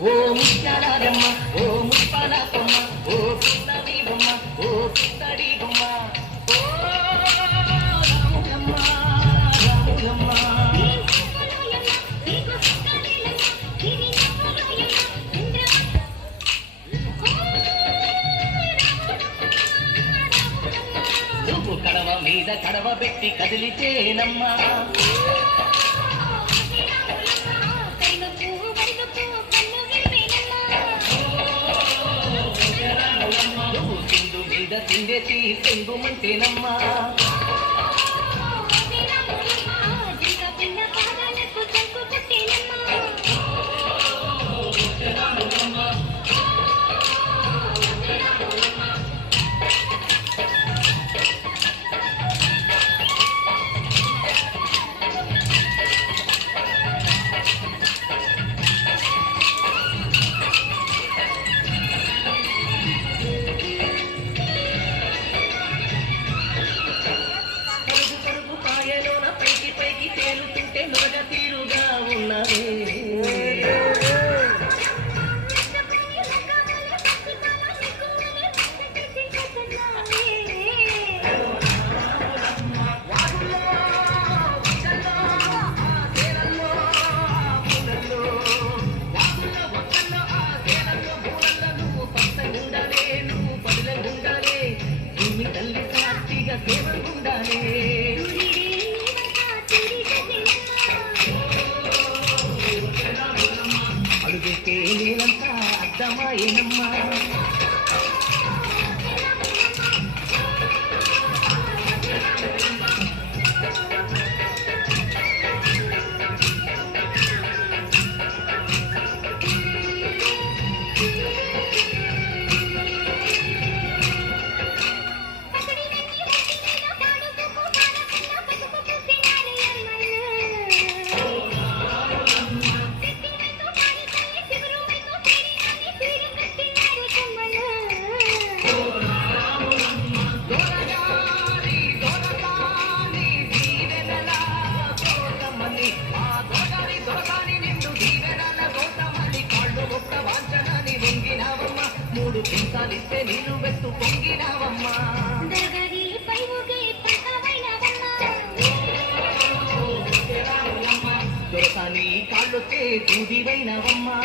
ఓ ముత్యాలమ్మ ఓ ముప్పాల కొమ్మ ఓ పున్నమి బొమ్మ ఓ పుత్తడి బొమ్మ ఓ రాములమ్మ రాములమ్మ నువ్వు కడవ మీద కడవ పెట్టి కదిలితేనమ్మా తిండేసి తెంగుమంటేనమ్మా తేలుతుంటే నోడ తీరుగా ఉన్నది తల్లి సాక్షిగా సేవకుండాలే అడుగుతే నేనంతా అర్థమాయేనమ్మా మూడు పింకాలిస్తే నీళ్ళు వెత్తు పొంగినావమ్మా దొరకాని కాళ్ళొచ్చే దూదివైనవమ్మా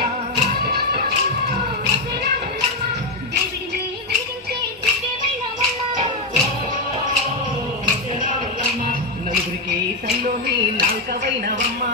నలుగురికి తల్లోని నాల్కవైనవమ్మా